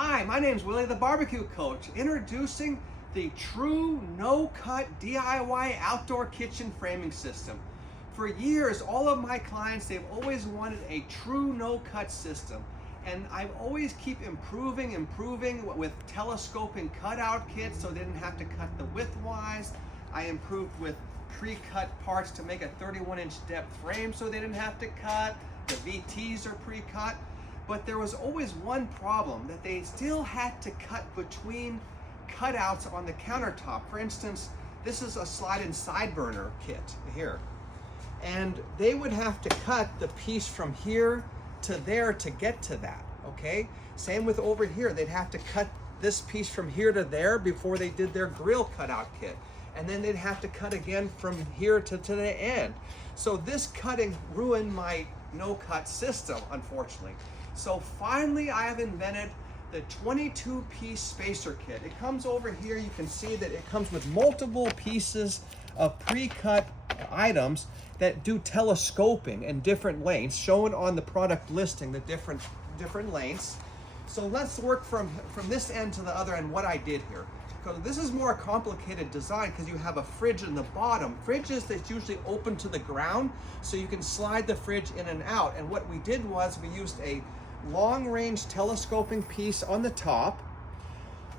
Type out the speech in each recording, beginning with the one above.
Hi, my name's Willie the Barbecue Coach, introducing the true no-cut DIY outdoor kitchen framing system. For years, all of my clients, they've always wanted a true no-cut system. And I always keep improving with telescoping cutout kits so they didn't have to cut the widthwise. I improved with pre-cut parts to make a 31-inch depth frame so they didn't have to cut. The VTs are pre-cut. But there was always one problem, that they still had to cut between cutouts on the countertop. For instance, this is a slide-in side burner kit here. And they would have to cut the piece from here to there to get to that, okay? Same with over here. They'd have to cut this piece from here to there before they did their grill cutout kit. And then they'd have to cut again from here to the end. So this cutting ruined my no-cut system, unfortunately. So finally, I have invented the 22-piece spacer kit. It comes over here. You can see that it comes with multiple pieces of pre-cut items that do telescoping in different lengths, shown on the product listing, the different lengths. So let's work from this end to the other end what I did here. Because this is more complicated design because you have a fridge in the bottom. Fridges that's usually open to the ground, so you can slide the fridge in and out. And what we did was we used a long-range telescoping piece on the top.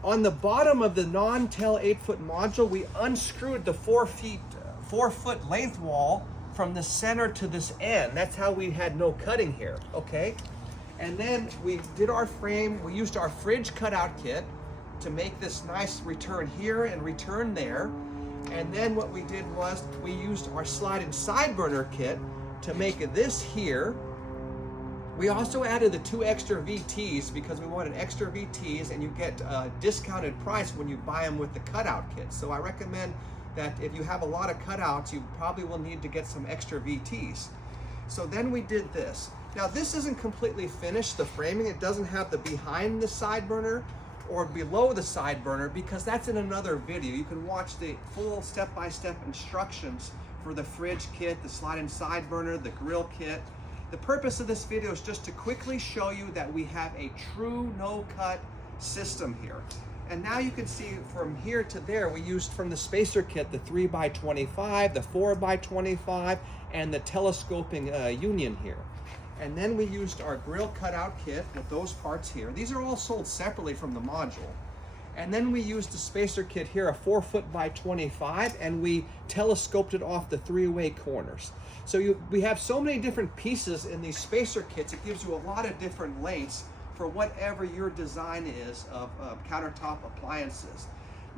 On the bottom of the non-tail 8-foot module, we unscrewed the 4-foot length wall from the center to this end. That's how we had no cutting here, okay? And then we did our frame. We used our fridge cutout kit to make this nice return here and return there. And then what we did was we used our slide-in side burner kit to make this here. We also added the 2 extra VTs because we wanted extra VTs, and you get a discounted price when you buy them with the cutout kit. So I recommend that if you have a lot of cutouts, you probably will need to get some extra VTs. So then we did this. Now this isn't completely finished, the framing. It doesn't have the behind the side burner or below the side burner because that's in another video. You can watch the full step-by-step instructions for the fridge kit, the slide-in side burner, the grill kit. The purpose of this video is just to quickly show you that we have a true no-cut system here. And now you can see from here to there, we used from the spacer kit the 3x25, the 4x25, and the telescoping union here. And then we used our grill cutout kit with those parts here. These are all sold separately from the module. And then we used the spacer kit here, a 4-foot by 25, and we telescoped it off the 3-way corners. So we have so many different pieces in these spacer kits, it gives you a lot of different lengths for whatever your design is of countertop appliances.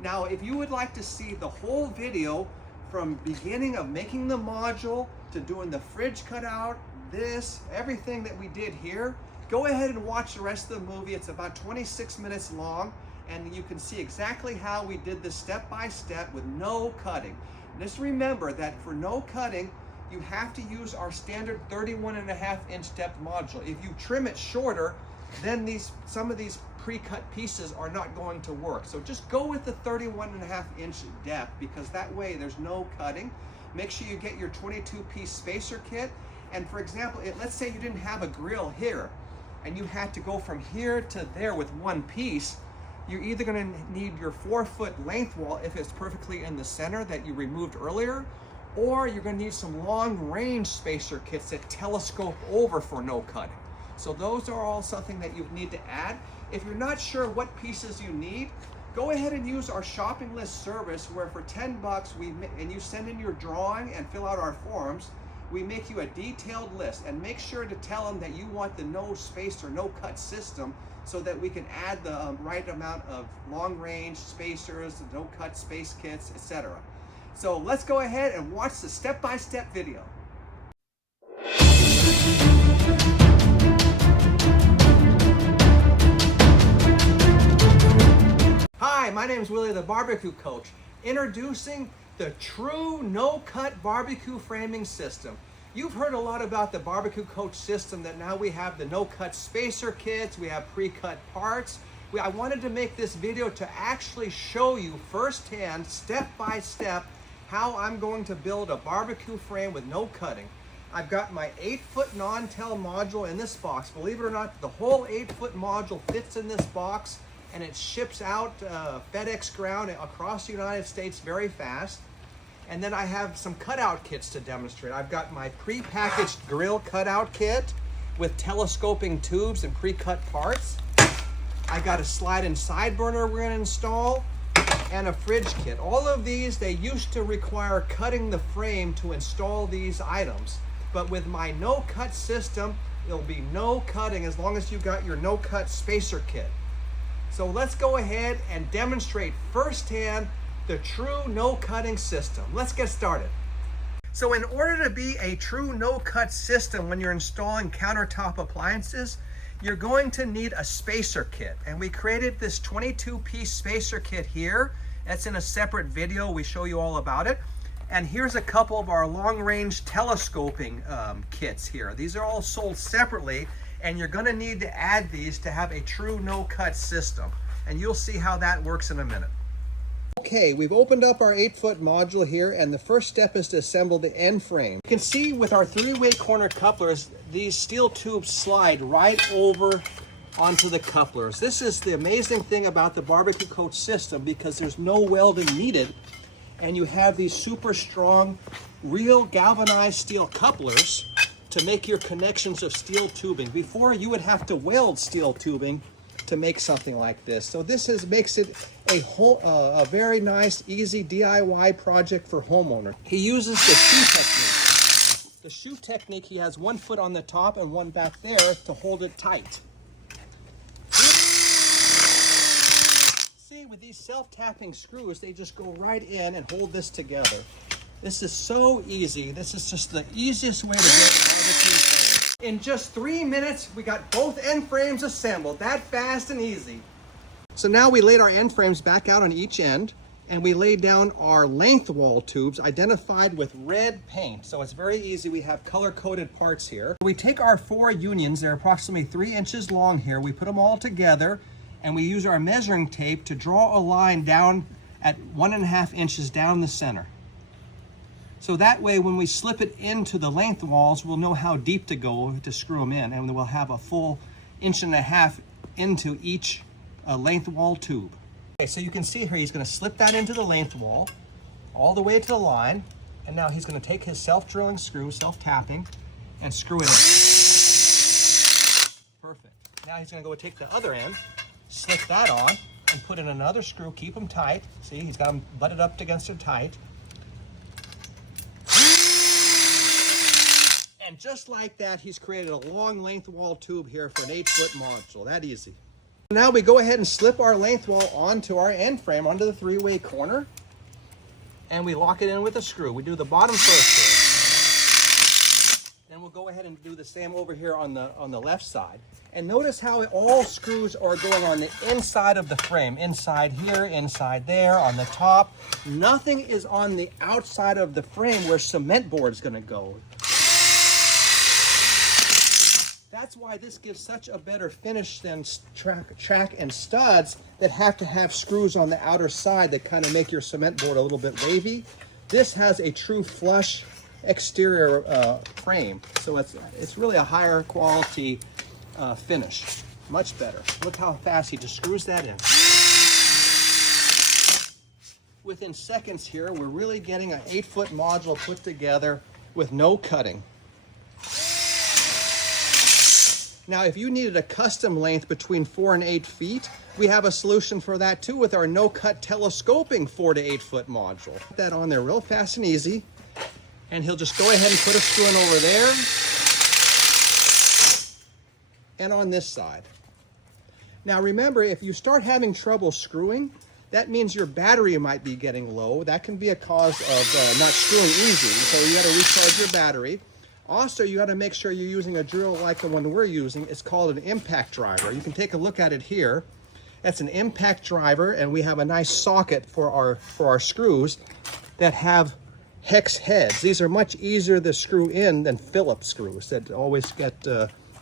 Now, if you would like to see the whole video from beginning of making the module to doing the fridge cutout, everything that we did here, go ahead and watch the rest of the movie. It's about 26 minutes long, and you can see exactly how we did this step by step with no cutting. Just remember that for no cutting, you have to use our standard 31.5-inch depth module. If you trim it shorter, then some of these pre-cut pieces are not going to work. So just go with the 31.5-inch depth because that way there's no cutting. Make sure you get your 22-piece spacer kit. And for example, let's say you didn't have a grill here and you had to go from here to there with one piece. You're either going to need your 4-foot length wall if it's perfectly in the center that you removed earlier, or you're going to need some long-range spacer kits that telescope over for no cutting. So those are all something that you need to add. If you're not sure what pieces you need, go ahead and use our shopping list service where for 10 bucks, and you send in your drawing and fill out our forms, we make you a detailed list. And make sure to tell them that you want the no space or no cut system so that we can add the right amount of long range spacers, no cut space kits, etc. So let's go ahead and watch the step-by-step video. Hi, my name is Willie the Barbecue Coach, introducing the true no-cut barbecue framing system. You've heard a lot about the Barbecue Coach system, that now we have the no-cut spacer kits, we have pre-cut parts. I wanted to make this video to actually show you firsthand, step by step, how I'm going to build a barbecue frame with no cutting. I've got my 8-foot non-tel module in this box. Believe it or not, the whole 8-foot module fits in this box, and it ships out FedEx ground across the United States very fast. And then I have some cutout kits to demonstrate. I've got my pre-packaged grill cutout kit with telescoping tubes and pre-cut parts. I got a slide and side burner we're gonna install, and a fridge kit. All of these, they used to require cutting the frame to install these items. But with my no-cut system, there'll be no cutting as long as you got your no-cut spacer kit. So let's go ahead and demonstrate firsthand the true no-cutting system. Let's get started. So in order to be a true no-cut system when you're installing countertop appliances, you're going to need a spacer kit. And we created this 22-piece spacer kit here. That's in a separate video. We show you all about it. And here's a couple of our long-range telescoping kits here. These are all sold separately, and you're gonna need to add these to have a true no-cut system. And you'll see how that works in a minute. Okay, we've opened up our 8-foot module here, and the first step is to assemble the end frame. You can see with our 3-way corner couplers, these steel tubes slide right over onto the couplers. This is the amazing thing about the BBQ COACH system, because there's no welding needed, and you have these super strong, real galvanized steel couplers to make your connections of steel tubing. Before, you would have to weld steel tubing to make something like this. So this makes it a very nice, easy DIY project for homeowner. He uses the shoe technique. The shoe technique, he has 1 foot on the top and 1 back there to hold it tight. See, with these self-tapping screws, they just go right in and hold this together. This is so easy. This is just the easiest way to build a BBQ frame. In just 3 minutes, we got both end frames assembled. That fast and easy. So now we laid our end frames back out on each end, and we laid down our length wall tubes identified with red paint. So it's very easy. We have color-coded parts here. We take our 4 unions. They're approximately 3 inches long here. We put them all together, and we use our measuring tape to draw a line down at 1.5 inches down the center. So that way, when we slip it into the length walls, we'll know how deep to go to screw them in, and we'll have a full 1.5 inches into each length wall tube. Okay, so you can see here, he's gonna slip that into the length wall, all the way to the line, and now he's gonna take his self-drilling screw, self-tapping, and screw it in. Perfect. Now he's gonna go take the other end, slip that on, and put in another screw, keep them tight. See, he's got them butted up against it tight. And just like that, he's created a long length wall tube here for an 8-foot module. That easy. Now we go ahead and slip our length wall onto our end frame, onto the 3-way corner, and we lock it in with a screw. We do the bottom first here. Then we'll go ahead and do the same over here on the left side. And notice how all screws are going on the inside of the frame. Inside here, inside there, on the top. Nothing is on the outside of the frame where cement board is going to go. That's why this gives such a better finish than track and studs that have to have screws on the outer side that kind of make your cement board a little bit wavy. This has a true flush exterior frame, so it's really a higher quality finish. Much better. Look how fast he just screws that in. Within seconds here, we're really getting an 8-foot module put together with no cutting. Now, if you needed a custom length between 4 and 8 feet, we have a solution for that too with our no-cut telescoping 4 to 8-foot module. Put that on there real fast and easy, and he'll just go ahead and put a screw in over there and on this side. Now remember, if you start having trouble screwing, that means your battery might be getting low. That can be a cause of not screwing easy, so you got to recharge your battery. Also, you got to make sure you're using a drill like the one we're using. It's called an impact driver. You can take a look at it here. That's an impact driver, and we have a nice socket for our screws that have hex heads. These are much easier to screw in than Phillips screws that always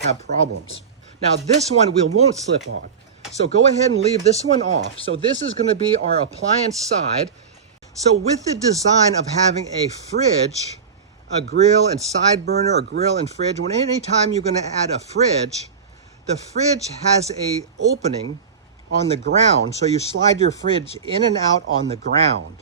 have problems. Now this one we won't slip on. So go ahead and leave this one off. So this is going to be our appliance side. So with the design of having a fridge a grill and side burner or grill and fridge, anytime you're going to add a fridge, the fridge has a opening on the ground, so you slide your fridge in and out on the ground.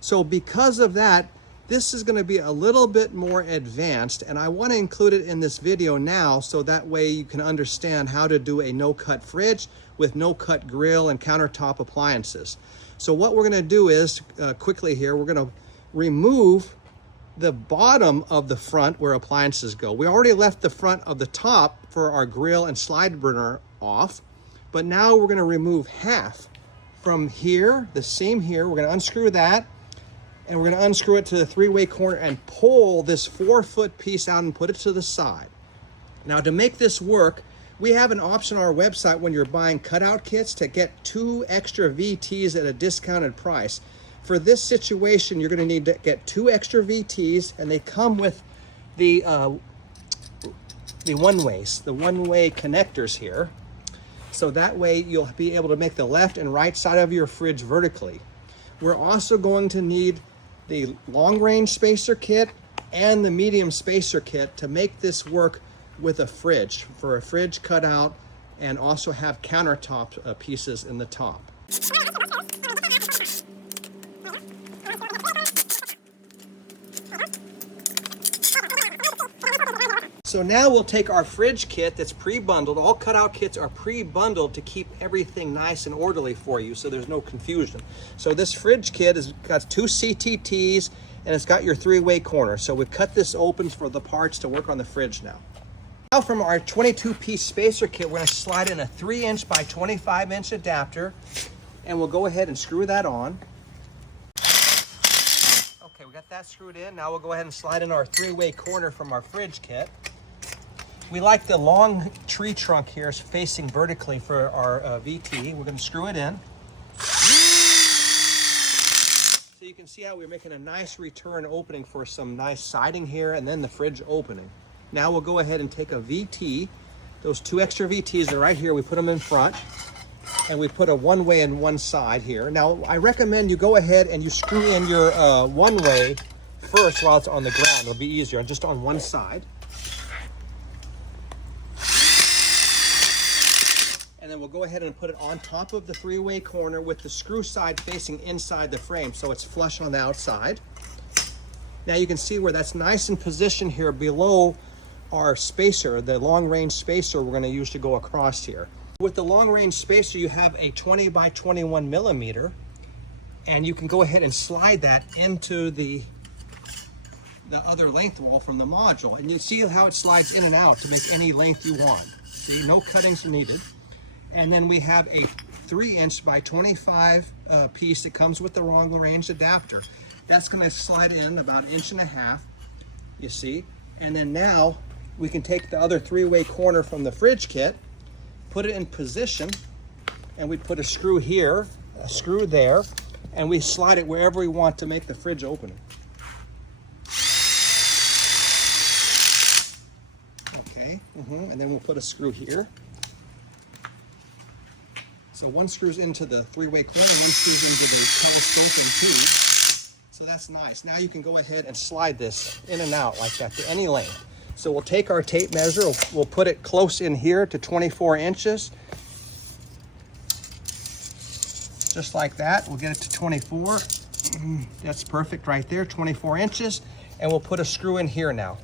So because of that, this is going to be a little bit more advanced, and I want to include it in this video now so that way you can understand how to do a no-cut fridge with no-cut grill and countertop appliances. So what we're going to do is, quickly here, we're going to remove the bottom of the front where appliances go. We already left the front of the top for our grill and slide burner off, but now we're going to remove half from here, the seam here. We're going to unscrew that, and we're going to unscrew it to the three-way corner and pull this 4-foot piece out and put it to the side. Now, to make this work, we have an option on our website when you're buying cutout kits to get 2 extra VTs at a discounted price. For this situation, you're going to need to get 2 extra VTs, and they come with the one-way connectors here. So that way you'll be able to make the left and right side of your fridge vertically. We're also going to need the long-range spacer kit and the medium spacer kit to make this work with a fridge, for a fridge cutout, and also have countertop pieces in the top. So now we'll take our fridge kit that's pre-bundled. All cutout kits are pre-bundled to keep everything nice and orderly for you so there's no confusion. So this fridge kit has got 2 CTTs and it's got your 3-way corner. So we cut this open for the parts to work on the fridge now. Now from our 22-piece spacer kit, we're going to slide in a 3-inch by 25-inch adapter, and we'll go ahead and screw that on. Okay, we got that screwed in. Now we'll go ahead and slide in our 3-way corner from our fridge kit. We like the long tree trunk here facing vertically for our VT. We're going to screw it in. So you can see how we're making a nice return opening for some nice siding here, and then the fridge opening. Now we'll go ahead and take a VT. Those 2 extra VTs are right here. We put them in front, and we put a one-way in one side here. Now I recommend you go ahead and you screw in your one-way first while it's on the ground. It'll be easier, just on one side. And then we'll go ahead and put it on top of the 3-way corner with the screw side facing inside the frame so it's flush on the outside. Now you can see where that's nice in position here below our spacer, the long-range spacer we're going to use to go across here. With the long-range spacer, you have a 20 by 21 millimeter, and you can go ahead and slide that into the other length wall from the module. And you see how it slides in and out to make any length you want. See, no cuttings are needed. And then we have a 3-inch by 25 piece that comes with the long-range adapter. That's going to slide in about 1.5 inches, you see. And then now we can take the other 3-way corner from the fridge kit, put it in position, and we put a screw here, a screw there, and we slide it wherever we want to make the fridge opening. Okay, and then we'll put a screw here. So one screws into the 3-way corner, and one screws into the telescoping tube. So that's nice. Now you can go ahead and slide this in and out like that to any length. So we'll take our tape measure, we'll put it close in here to 24 inches. Just like that. We'll get it to 24. That's perfect right there, 24 inches. And we'll put a screw in here now.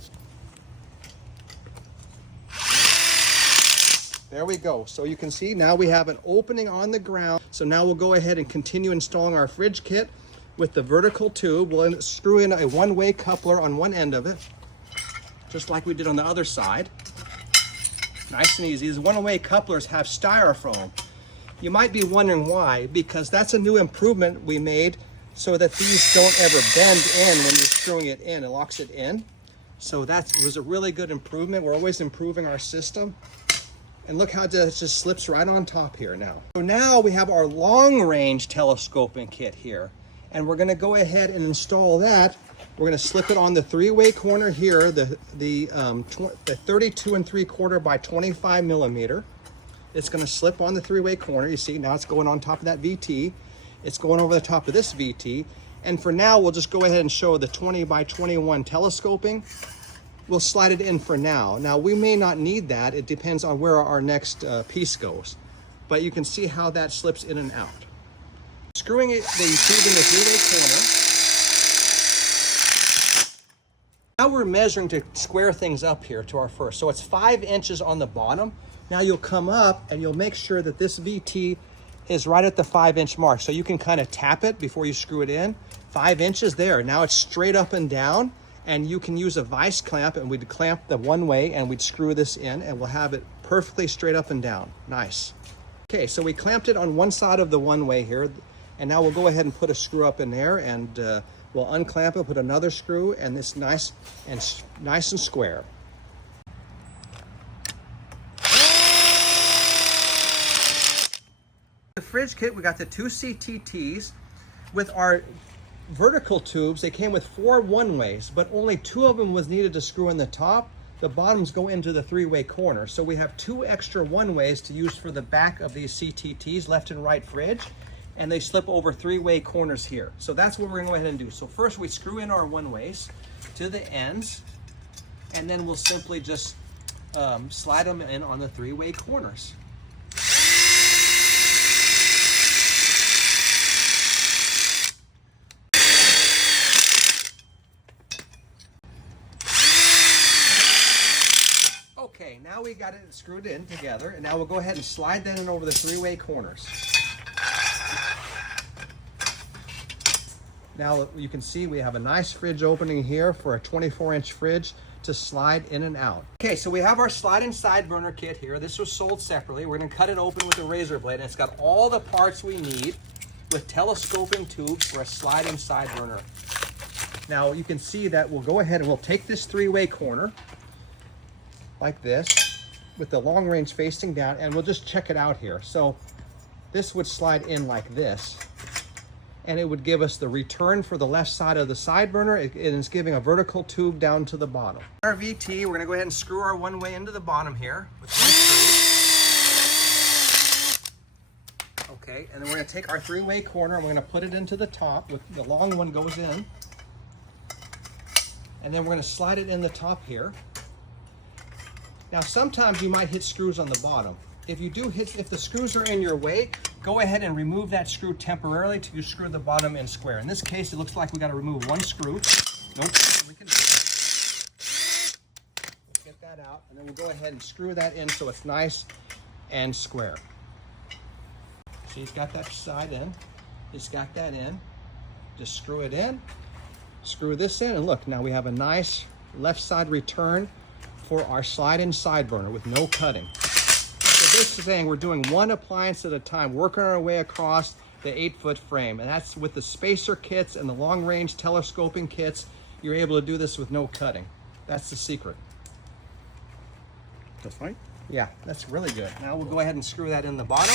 There we go. So you can see now we have an opening on the ground. So now we'll go ahead and continue installing our fridge kit with the vertical tube. We'll screw in a one-way coupler on one end of it, just like we did on the other side. Nice and easy. These one-way couplers have styrofoam. You might be wondering why, because that's a new improvement we made so that these don't ever bend in when you're screwing it in. It locks it in. So that was a really good improvement. We're always improving our system. And look how it just slips right on top here now. So now we have our long-range telescoping kit here. And we're going to go ahead and install that. We're going to slip it on the 3-way corner here, the 32 3/4 by 25 millimeter. It's going to slip on the 3-way corner. You see, now it's going on top of that VT. It's going over the top of this VT. And for now, we'll just go ahead and show the 20 by 21 telescoping. We'll slide it in for now. Now, we may not need that. It depends on where our next piece goes. But you can see how that slips in and out. Screwing the tube in the 3-way corner. Now we're measuring to square things up here to our first. So it's 5 inches on the bottom. Now you'll come up and you'll make sure that this VT is right at the 5-inch mark. So you can kind of tap it before you screw it in. 5 inches there. Now it's straight up and down. And you can use a vise clamp, and we'd clamp the one way and we'd screw this in, and we'll have it perfectly straight up and down. Nice. Okay, so we clamped it on one side of the one way here, and now we'll go ahead and put a screw up in there, and we'll unclamp it, put another screw, and it's nice and square. The fridge kit, we got the 2 CTTs with our vertical tubes. They came with 4 one-ways, but only 2 of them was needed to screw in the top. The bottoms go into the 3-way corner. So we have 2 extra one-ways to use for the back of these CTTs, left and right fridge, and they slip over 3-way corners here. So that's what we're gonna go ahead and do. So first we screw in our one-ways to the ends, and then we'll simply just slide them in on the 3-way corners. Okay, now we got it screwed in together, and now we'll go ahead and slide that in over the 3-way corners. Now you can see we have a nice fridge opening here for a 24-inch fridge to slide in and out. Okay, so we have our slide-in side burner kit here. This was sold separately. We're gonna cut it open with a razor blade, and it's got all the parts we need with telescoping tubes for a slide-in side burner. Now you can see that we'll go ahead and we'll take this 3-way corner, like this, with the long range facing down, and we'll just check it out here. So this would slide in like this, and it would give us the return for the left side of the side burner. It is giving a vertical tube down to the bottom. Our VT, we're gonna go ahead and screw our one way into the bottom here with 1 screw. Okay, and then we're gonna take our 3-way corner and we're gonna put it into the top. With the long one goes in, and then we're gonna slide it in the top here. Now, sometimes you might hit screws on the bottom. If the screws are in your way, go ahead and remove that screw temporarily till you screw the bottom in square. In this case, it looks like we got to remove 1 screw. Nope, we can get that out, and then we'll go ahead and screw that in so it's nice and square. So he's got that side in, he's got that in. Just screw it in, screw this in, and look, now we have a nice left side return for our slide-in side burner with no cutting. So this is saying we're doing 1 appliance at a time, working our way across the 8-foot frame. And that's with the spacer kits and the long-range telescoping kits, you're able to do this with no cutting. That's the secret. That's fine? Yeah, that's really good. Now we'll go ahead and screw that in the bottom.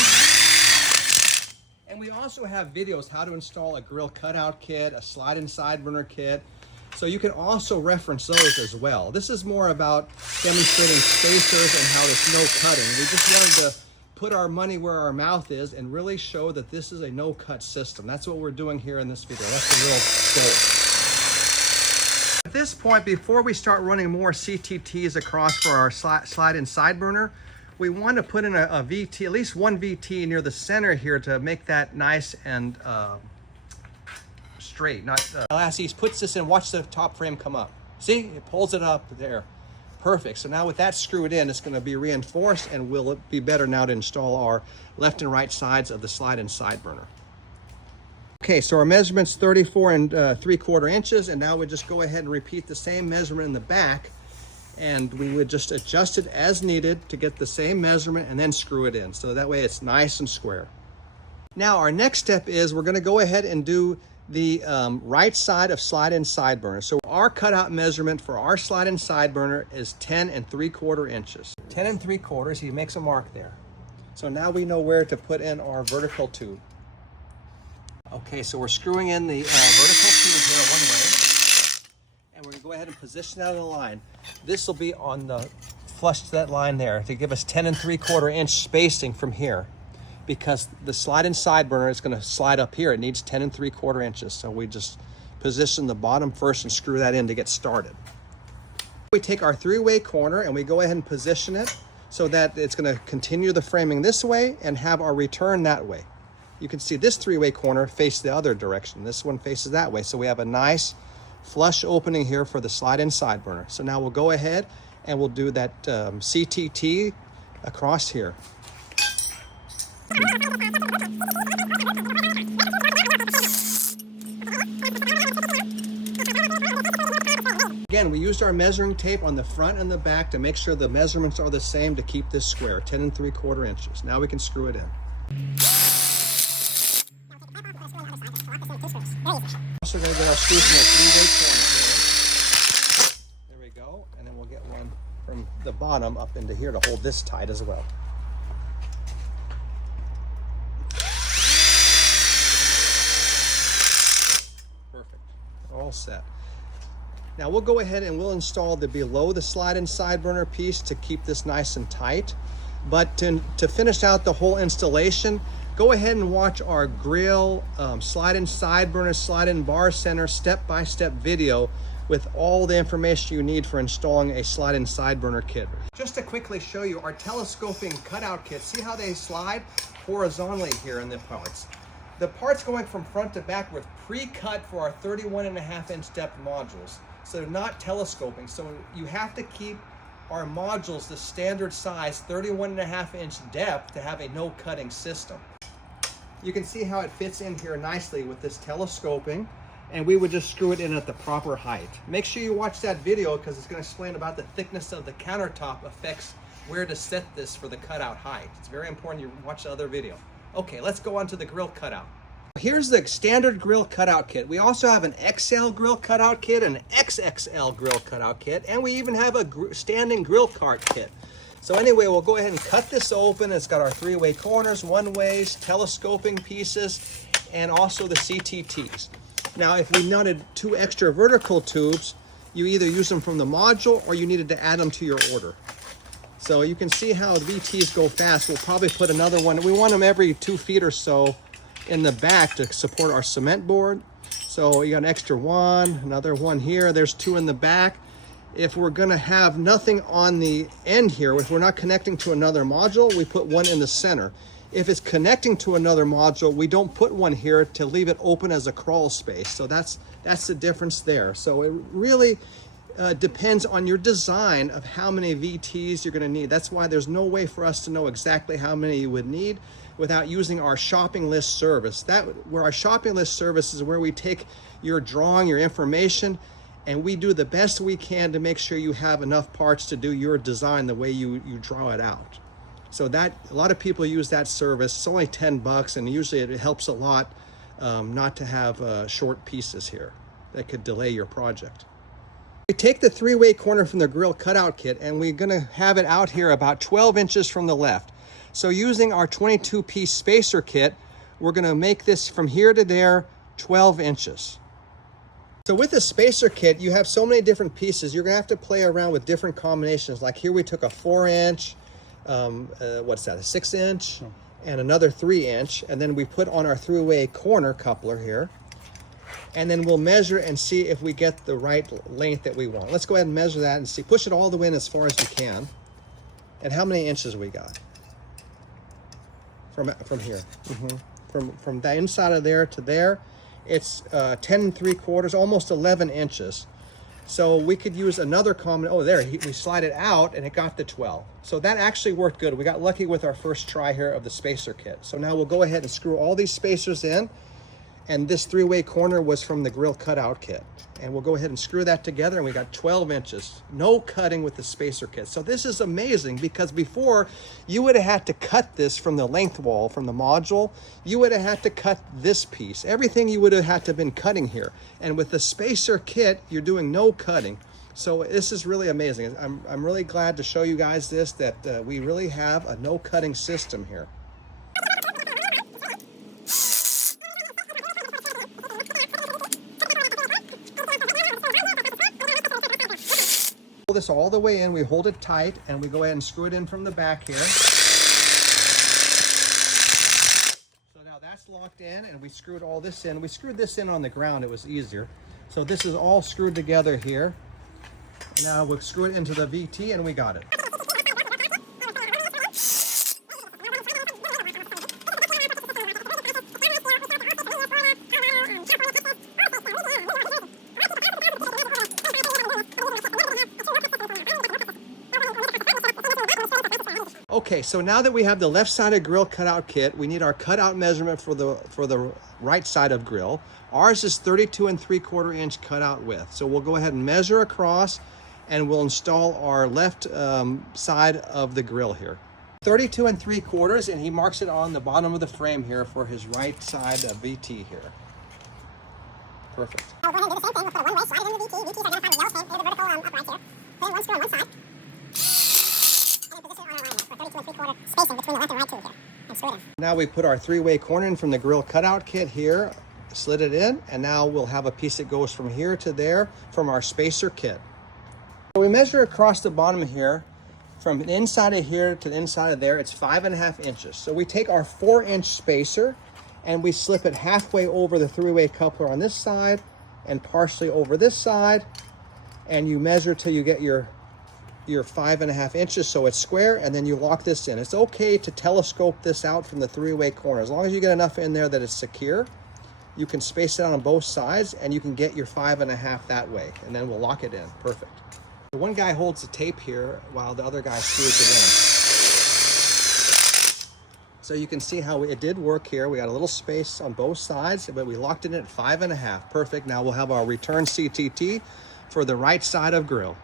And we also have videos how to install a grill cutout kit, a slide-in side burner kit. So you can also reference those as well. This is more about demonstrating spacers and how there's no cutting. We just wanted to put our money where our mouth is and really show that this is a no-cut system. That's what we're doing here in this video. That's the real goal. At this point, before we start running more CTTs across for our slide-in side burner, we want to put in a VT, at least 1 VT near the center here to make that nice and straight. As he puts this in, watch the top frame come up. See, it pulls it up there. Perfect. So now with that screwed in, it's going to be reinforced, and will be better now to install our left and right sides of the slide-in side burner. Okay, so our measurement's 34 and 3/4 inches, and now we just go ahead and repeat the same measurement in the back, and we would just adjust it as needed to get the same measurement and then screw it in. So that way it's nice and square. Now our next step is we're going to go ahead and do the right side of slide-in side burner. So our cutout measurement for our slide-in side burner is 10 and 3/4 inches. 10 and 3/4, he makes a mark there. So now we know where to put in our vertical tube. Okay, so we're screwing in the vertical tube here one way, and we're gonna go ahead and position that in a line. This will be on the flush to that line there to give us 10 and 3/4 inch spacing from here. because the slide-in side burner is going to slide up here. It needs 10 3/4 inches. So we just position the bottom first and screw that in to get started. We take our 3-way corner and we go ahead and position it so that it's going to continue the framing this way and have our return that way. You can see this 3-way corner face the other direction. This one faces that way. So we have a nice flush opening here for the slide-in side burner. So now we'll go ahead and we'll do that CTT across here. Again, we used our measuring tape on the front and the back to make sure the measurements are the same to keep this square, 10 3/4 inches. Now we can screw it in. Also going to get our screws in a 3-way corner here. There we go. And then we'll get one from the bottom up into here to hold this tight as well. Perfect. All set. Now we'll go ahead and we'll install the below the slide-in side burner piece to keep this nice and tight. But to finish out the whole installation, go ahead and watch our grill, slide-in side burner, slide-in bar center step-by-step video with all the information you need for installing a slide-in side burner kit. Just to quickly show you our telescoping cutout kits, see how they slide horizontally here in the parts. The parts going from front to back were pre-cut for our 31.5-inch depth modules. So not telescoping. So you have to keep our modules the standard size 31.5-inch depth to have a no cutting system. You can see how it fits in here nicely with this telescoping, and we would just screw it in at the proper height. Make sure you watch that video because it's going to explain about the thickness of the countertop affects where to set this for the cutout height. It's very important you watch the other video. Okay, let's go on to the grill cutout. Here's the standard grill cutout kit. We also have an XL grill cutout kit, an XXL grill cutout kit, and we even have a standing grill cart kit. So anyway, we'll go ahead and cut this open. It's got our 3-way corners, 1-ways, telescoping pieces, and also the CTTs. Now, if we wanted 2 extra vertical tubes, you either use them from the module or you needed to add them to your order. So you can see how the VTs go fast. We'll probably put another one. We want them every 2 feet or so in the back to support our cement board. So you got an extra one, another one here. There's 2 in the back. If we're gonna have nothing on the end here, if we're not connecting to another module, we put one in the center. If it's connecting to another module, we don't put one here to leave it open as a crawl space. So that's the difference there. So it really depends on your design of how many VTs you're gonna need. That's why there's no way for us to know exactly how many you would need without using our shopping list service. Where our shopping list service is where we take your drawing, your information, and we do the best we can to make sure you have enough parts to do your design the way you draw it out. So a lot of people use that service. It's only $10, and usually it helps a lot not to have short pieces here that could delay your project. We take the 3-way corner from the grill cutout kit, and we're gonna have it out here about 12 inches from the left. So using our 22-piece spacer kit, we're gonna make this from here to there 12 inches. So with the spacer kit, you have so many different pieces. You're gonna have to play around with different combinations. Like here we took a 4-inch, what's that, a 6-inch, and another 3-inch, and then we put on our 3-way corner coupler here. And then we'll measure and see if we get the right length that we want. Let's go ahead and measure that and see. Push it all the way in as far as you can. And how many inches we got from here? From the inside of there to there, it's 10 3/4, almost 11 inches. So we could use another combination. Oh, there, we slide it out and it got the 12. So that actually worked good. We got lucky with our first try here of the spacer kit. So now we'll go ahead and screw all these spacers in. And this 3-way corner was from the grill cutout kit. And we'll go ahead and screw that together, and we got 12 inches. No cutting with the spacer kit. So this is amazing because before you would have had to cut this from the length wall, from the module. You would have had to cut this piece. Everything you would have had to have been cutting here. And with the spacer kit, you're doing no cutting. So this is really amazing. I'm really glad to show you guys this, that we really have a no cutting system here. Pull this all the way in, we hold it tight, and we go ahead and screw it in from the back here. that's locked in, and we screwed all this in. We screwed this in on the ground, it was easier. So this is all screwed together here. Now we'll screw it into the VT and we got it. Okay, so now that we have the left-sided grill cutout kit, we need our cutout measurement for the right side of grill. Ours is 32 3/4 inch cutout width. So we'll go ahead and measure across, and we'll install our left side of the grill here. 32 3/4, and he marks it on the bottom of the frame here for his right side of VT here. Perfect. We'll go ahead and do the same thing. We'll put a one-way slide in the VT. VT's identified with the yellow stamp. There's the vertical upright here. Put in one screw on one side. And position it on our line for 32 3/4 spacing between the left and right tube here. And screw it in. Now we put our 3-way corner in from the grill cutout kit here, slid it in, and now we'll have a piece that goes from here to there from our spacer kit. So we measure across the bottom here, from the inside of here to the inside of there, it's 5.5 inches. So we take our 4-inch spacer and we slip it halfway over the 3-way coupler on this side and partially over this side, and you measure till you get your 5.5 inches so it's square, and then you lock this in. It's okay to telescope this out from the 3-way corner. As long as you get enough in there that it's secure, you can space it out on both sides and you can get your 5.5 that way, and then we'll lock it in. Perfect. One guy holds the tape here while the other guy screws it in. So you can see how it did work here. We got a little space on both sides, but we locked it in at 5.5. Perfect. Now we'll have our return CTT for the right side of grill.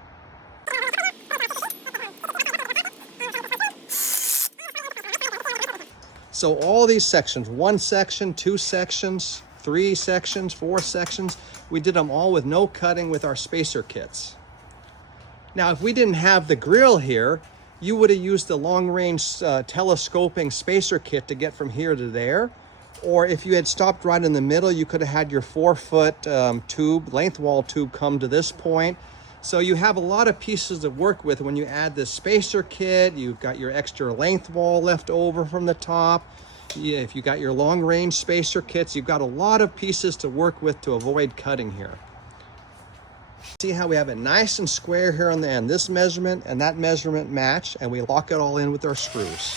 So all these sections, 1 section, 2 sections, 3 sections, 4 sections, we did them all with no cutting with our spacer kits. Now, if we didn't have the grill here, you would have used the long-range telescoping spacer kit to get from here to there. Or if you had stopped right in the middle, you could have had your 4-foot tube, length wall tube, come to this point. So you have a lot of pieces to work with when you add this spacer kit. You've got your extra length wall left over from the top. Yeah, if you got your long-range spacer kits, you've got a lot of pieces to work with to avoid cutting here. See how we have it nice and square here on the end. This measurement and that measurement match, and we lock it all in with our screws.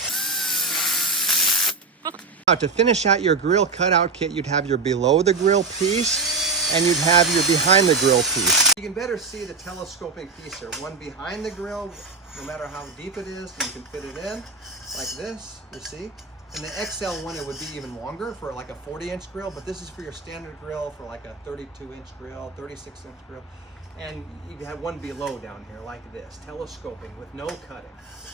Now, to finish out your grill cutout kit, you'd have your below the grill piece and you'd have your behind the grill piece. You can better see the telescoping piece here. One behind the grill, no matter how deep it is, you can fit it in like this, you see. And the XL one, it would be even longer for like a 40-inch grill, but this is for your standard grill for like a 32-inch grill, 36-inch grill. And you have one below down here like this, telescoping with no cutting.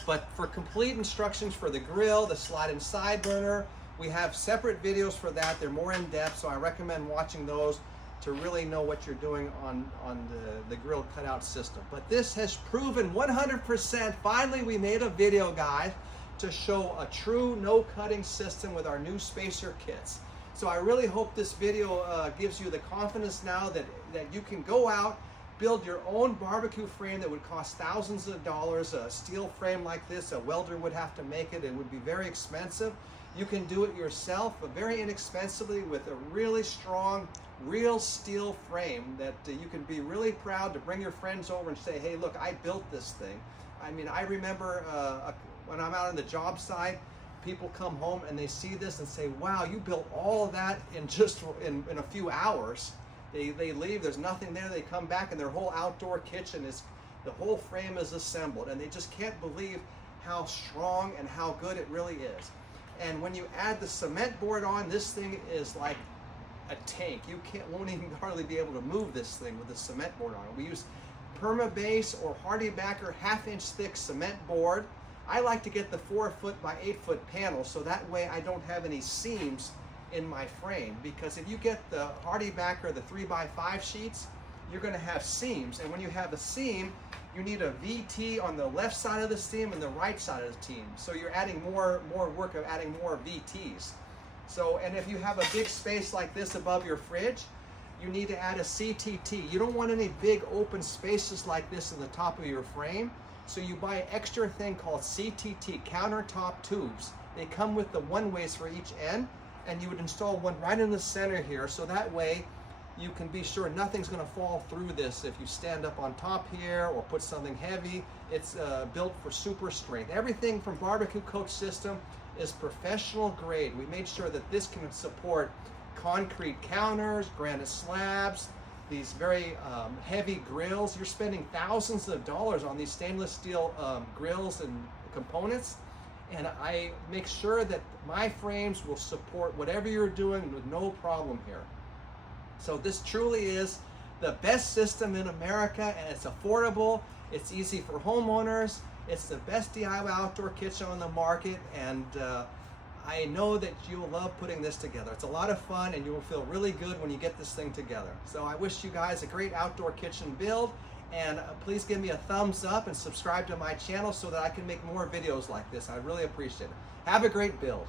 But for complete instructions for the grill, the slide-in side burner, we have separate videos for that. They're more in-depth, so I recommend watching those to really know what you're doing on the grill cutout system. But this has proven 100%. Finally, we made a video, guys, to show a true no-cutting system with our new spacer kits. So I really hope this video gives you the confidence now that you can go out, build your own barbecue frame that would cost thousands of dollars. A steel frame like this, a welder would have to make it. It would be very expensive. You can do it yourself, but very inexpensively with a really strong, real steel frame that you can be really proud to bring your friends over and say, hey, look, I built this thing. I mean, I remember when I'm out on the job site, people come home and they see this and say, wow, you built all of that in just in a few hours. They leave, there's nothing there, they come back and their whole outdoor kitchen is, the whole frame is assembled, and they just can't believe how strong and how good it really is. And when you add the cement board on, this thing is like a tank. You won't even hardly be able to move this thing with the cement board on it. We use perma-base or Hardy-Backer 1/2-inch thick cement board. I like to get the 4-foot by 8-foot panel, so that way I don't have any seams in my frame, because if you get the Hardy-Backer, the 3x5 sheets, you're going to have seams, and when you have a seam, you need a VT on the left side of the seam and the right side of the seam. So you're adding more work of adding more VTs. So, and if you have a big space like this above your fridge, you need to add a CTT. You don't want any big open spaces like this in the top of your frame. So you buy an extra thing called CTT, countertop tubes. They come with the one-ways for each end, and you would install one right in the center here, so that way you can be sure nothing's going to fall through this if you stand up on top here or put something heavy. It's built for super strength. Everything from BBQ COACH system is professional grade. We made sure that this can support concrete counters, granite slabs, these very heavy grills. You're spending thousands of dollars on these stainless steel grills and components, and I make sure that my frames will support whatever you're doing with no problem here. So this truly is the best system in America, and it's affordable, it's easy for homeowners, it's the best DIY outdoor kitchen on the market, and I know that you'll love putting this together. It's a lot of fun, and you will feel really good when you get this thing together. So I wish you guys a great outdoor kitchen build, and please give me a thumbs up and subscribe to my channel so that I can make more videos like this. I really appreciate it. Have a great build.